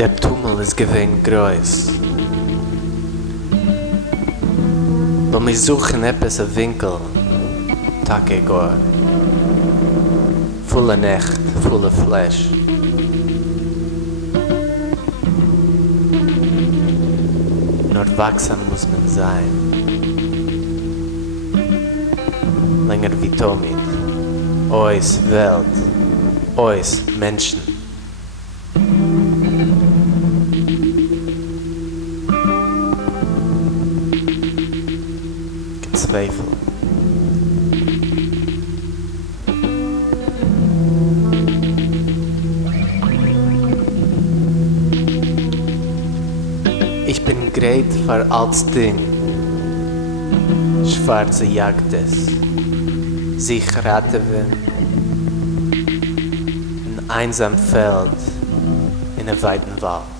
Der Tummel ist gewinn groß. Weil wir suchen etwas ein Winkel, Tag egal. Volle Nacht, volle Fleisch. Nur wachsam muss man sein. Länger wie Tomit. Ois Welt. Ois Menschen. Zweifel. Ich bin gerät für als Ding. Schwarze jagt es. Sich raten wir. Ein einsam Feld in einem weiten Wald.